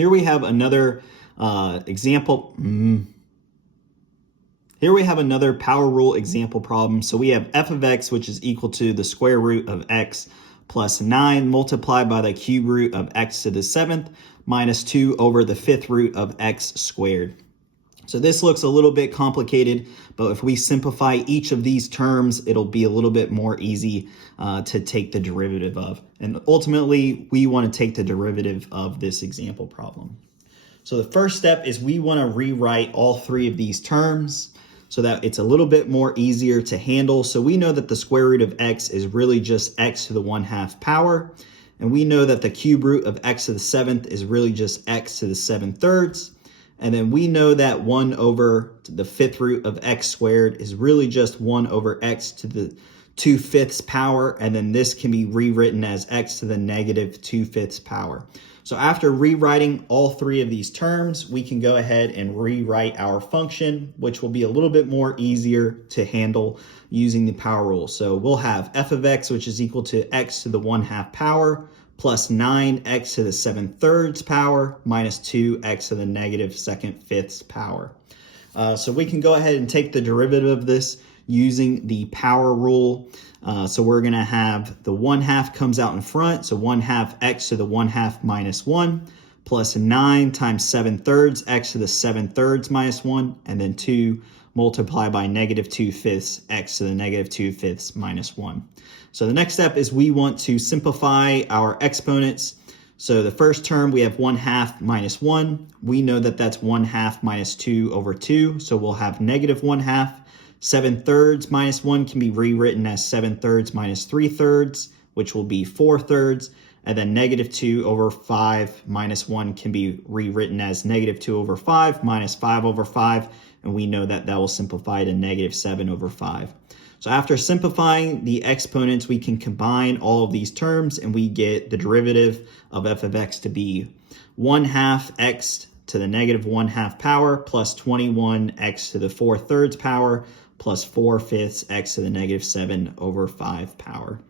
Here we have another example. Here we have another power rule example problem. So we have f of x, which is equal to the square root of x plus 9 multiplied by the cube root of x to the 7th minus 2 over the 5th root of x squared. So this looks a little bit complicated, but if we simplify each of these terms, it'll be a little bit more easy to take the derivative of. And ultimately, we want to take the derivative of this example problem. So the first step is we want to rewrite all three of these terms so that it's a little bit more easier to handle. So we know that the square root of x is really just x to the 1/2 power. And we know that the cube root of x to the 7th is really just x to the 7/3. And then we know that 1 over the 5th root of x squared is really just 1 over x to the 2/5 power. And then this can be rewritten as x to the negative 2/5 power. So after rewriting all three of these terms, we can go ahead and rewrite our function, which will be a little bit more easier to handle using the power rule. So we'll have f of x, which is equal to x to the 1/2 power, plus 9x to the 7/3 power minus 2x to the negative 2/5 power. So we can go ahead and take the derivative of this using the power rule. So we're going to have the 1/2 comes out in front. So 1/2 x to the 1/2 minus 1 plus 9 times 7/3 x to the 7/3 minus 1. And then 2 multiplied by negative 2/5 x to the negative 2/5 minus 1. So the next step is we want to simplify our exponents. So the first term, we have 1/2 minus 1. We know that that's 1/2 minus 2 over 2. So we'll have negative 1/2. 7/3 minus 1 can be rewritten as 7/3 minus 3/3, which will be 4/3. And then negative 2 over 5 minus 1 can be rewritten as negative 2 over 5 minus 5 over 5. And we know that that will simplify to negative 7 over 5. So after simplifying the exponents, we can combine all of these terms and we get the derivative of f of x to be 1/2 x to the negative 1/2 power plus 21x to the 4/3 power plus 4/5 x to the negative 7 over 5 power.